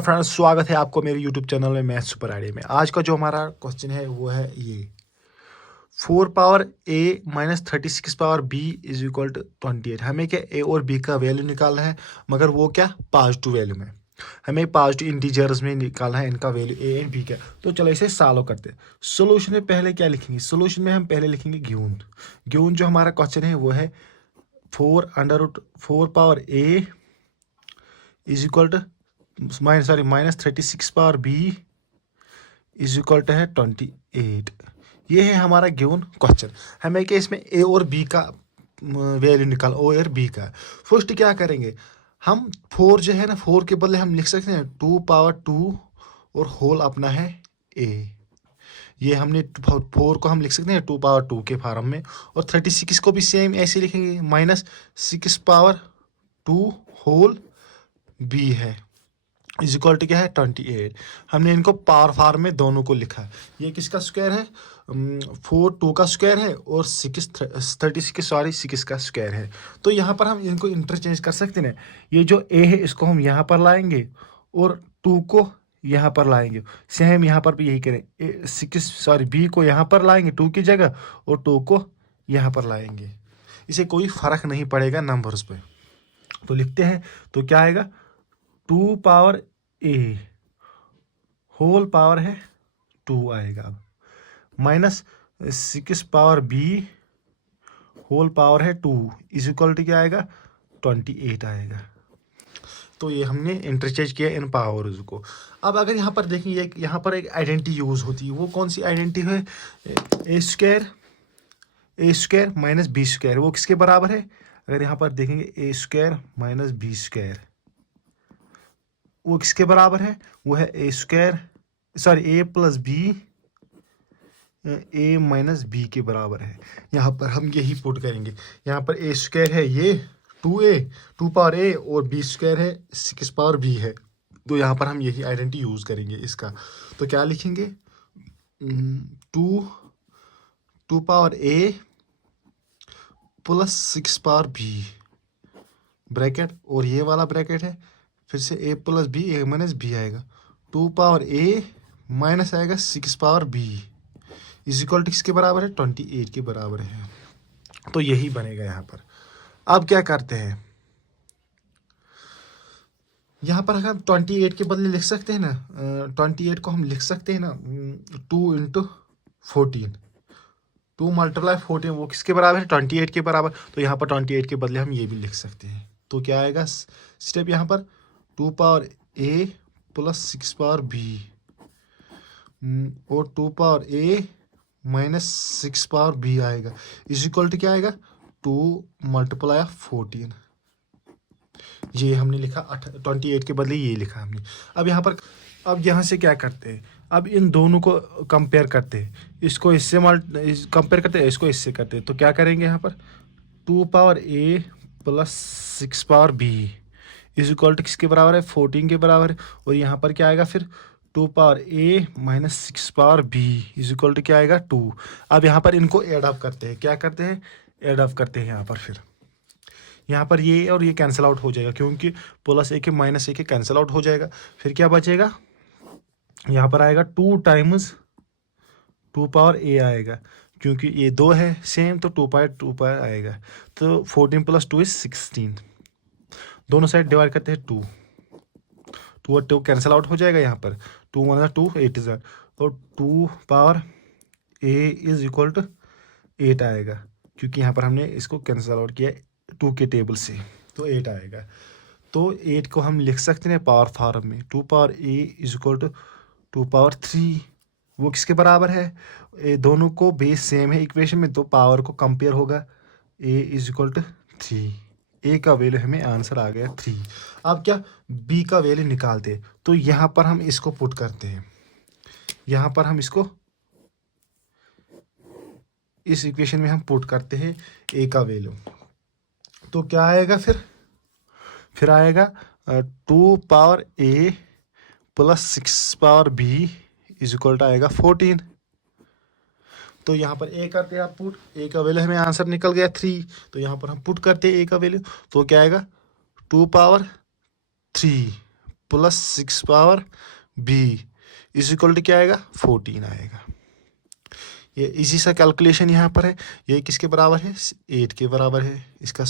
Friends, स्वागत है आपको मेरे यूट्यूब चैनल में मैथ सुपर आइडिया में। आज का जो हमारा क्वेश्चन है वो है ये 4 power a - 36 power b is equal to 28। हमें क्या a और b का वैल्यू निकालना है, मगर वो क्या पॉजिटिव वैल्यू में। हमें पॉजिटिव इंटीजर्स में निकालना है इनका वैल्यू a एंड b का। तो चलो इसे सॉल्व करते हैं। सोल्यूशन में पहले क्या लिखेंगे? सोल्यूशन में हम पहले लिखेंगे गिवन जो हमारा क्वेश्चन है वो है 4 power a is equal to -36 power b is equal to है 28। ये है हमारा गिवन क्वेश्चन। हमें क्या इसमें a और b का वैल्यू निकाल, o और b का। फर्स्ट क्या करेंगे हम, 4 जो है ना, 4 के बदले हम लिख सकते हैं 2 पावर 2 और होल अपना है a। ये हमने 4 को हम लिख सकते हैं 2 पावर 2 के फॉर्म में, और 36 को भी सेम ऐसे लिखेंगे -6 पावर 2 होल b है इज इक्वल टू क्या है 28। हमने इनको पावर फॉर्म में दोनों को लिखा। ये किसका स्क्वायर है? 2 का स्क्वायर है और 6 का स्क्वायर है। तो यहाँ पर हम इनको इंटरचेंज कर सकते हैं। ये जो a है इसको हम यहाँ पर लाएंगे और 2 को यहाँ पर लाएंगे। सेम यहाँ पर भी यही करें, b को यहाँ पर लाएंगे 2 की जगह, और 2 को यहाँ पर लाएंगे। इसे कोई फर्क नहीं पड़ेगा नंबर्स पे। तो लिखते हैं, तो क्या आएगा 2 पावर a होल पावर है 2 आएगा। अब -6 पावर b होल पावर है 2 इज इक्वल टू क्या आएगा 28 आएगा। तो ये हमने इंटरचेंज किया इन पावर्स को। अब अगर यहाँ पर देखेंगे, यहाँ पर एक आइडेंटिटी यूज होती है। वो कौन सी आइडेंटिटी है? a square minus b square. वो किसके बराबर है? अगर यहाँ पर देखेंगे a square minus b square, वो किसके बराबर है? वो है a plus b a minus b के बराबर है। यहाँ पर हम यही पुट करेंगे। यहाँ पर a स्क्वायर है ये 2 पावर a और b स्क्वायर है 6 पावर b है। तो यहाँ पर हम यही आइडेंटिटी यूज करेंगे इसका। तो क्या लिखेंगे 2 power a plus 6 power b bracket, और ये वाला ब्रैकेट है फिर से a plus b a minus b आएगा। 2 पावर a माइनस आएगा 6 power b is equal to किसके बराबर है 28 के बराबर है। तो यही बनेगा यहाँ पर। अब क्या करते हैं, यहाँ पर हम 28 के बदले लिख सकते हैं ना, 28 को हम लिख सकते हैं ना 2 × 14, 2 × 14, वो किसके बराबर है 28 के बराबर। तो यहाँ पर 28 के बदले हम ये भी लिख सकते हैं। तो क्या आएगा स्टेप यहाँ पर 2 power a plus 6 power b और 2 power a minus 6 power b आएगा इज इक्वल टू क्या आएगा 2 × 14। ये हमने लिखा 28 के बदले ये लिखा हमने। अब यहाँ पर, अब यहाँ से क्या करते हैं, अब इन दोनों को कंपेयर करते हैं। इसको इससे कंपेयर करते हैं, इसको इससे करते हैं। तो क्या करेंगे यहाँ पर 2 power a plus 6 power b is equal to किसके बराबर है 14 के बराबर है। और यहाँ पर क्या आएगा फिर 2 power a minus 6 power b is equal to क्या आएगा 2। अब यहाँ पर इनको एड अप करते हैं। क्या करते हैं? एड अप करते हैं। यहाँ पर फिर यहाँ पर ये और ये कैंसिल आउट हो जाएगा, क्योंकि प्लस a के माइनस a के कैंसिल आउट हो जाएगा। फिर क्या बचेगा? यहाँ पर आएगा 2 टाइम्स 2 पावर a आएगा, क्योंकि ये 2 है सेम, तो 2 पावर आएगा। तो 14 + 2 = 16। दोनों साइड डिवाइड करते हैं 2 और 2 कैंसिल आउट हो जाएगा। यहाँ पर 2 × 2 8 is 8, तो 2 power a is equal to 8 आएगा, क्योंकि यहाँ पर हमने इसको कैंसिल आउट किया 2 के टेबल से, तो 8 आएगा। तो 8 को हम लिख सकते हैं पावर फॉर्म में 2 power a is equal to 2 power 3। वो किसके बराबर है? दोनों को बेस सेम है इक्वेशन में, तो पावर को कंपेयर होगा a is equal to 3। a का वैल्यू हमें आंसर आ गया 3। अब क्या b का वैल्यू निकालते हैं। तो यहाँ पर हम इसको पुट करते हैं, यहाँ पर हम इसको इस इक्वेशन में हम पुट करते हैं a का वैल्यू। तो क्या आएगा फिर आएगा 2 power a plus 6 power b is equal to आएगा 14। तो यहाँ पर a करते हैं आप पुट, a का वैल्यू हमें आंसर निकल गया 3। तो यहाँ पर हम पुट करते हैं a का वैल्यू, तो क्या आएगा 2 power 3 plus 6 power b is equal to क्या आएगा 14 आएगा। ये इजी सा कैलकुलेशन यहाँ पर है। ये किसके बराबर है 8 के बराबर है। इसका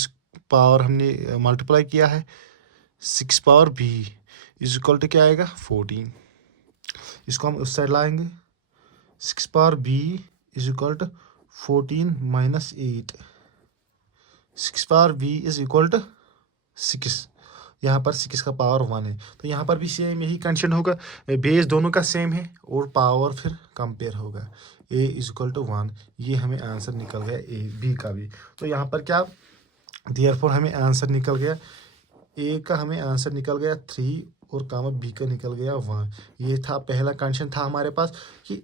पावर हमने मल्टीप्लाई किया है 6 power b is equal to क्या आएगा 14। इसको हम उस साइड लाएंगे 6 power b is equal to 14 minus 8। 6 power b is equal to 6। यहाँ पर 6 का पावर 1 है तो यहाँ पर भी सेम यही कंडीशन होगा। बेस दोनों का सेम है और पावर फिर कंपेयर होगा। a इज इक्वल टू 1 ये हमें आंसर निकल गया a b का भी। तो यहाँ पर क्या देयरफॉर हमें आंसर निकल गया a का हमें आंसर निकल गया 3 और कामा b का निकल गया 1। ये था पहला कंडीशन था हमारे पास कि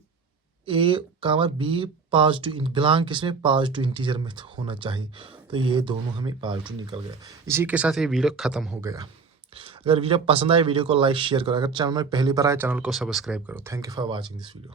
a comma b positive belong किसमें पॉजिटिव इंटीजर में होना चाहिए। तो ये दोनों हमें पॉजिटिव निकल गया। इसी के साथ ये वीडियो ख़त्म हो गया। अगर वीडियो पसंद आए वीडियो को लाइक शेयर करो। अगर चैनल में पहली बार आए चैनल को सब्सक्राइब करो। Thank you for watching this video.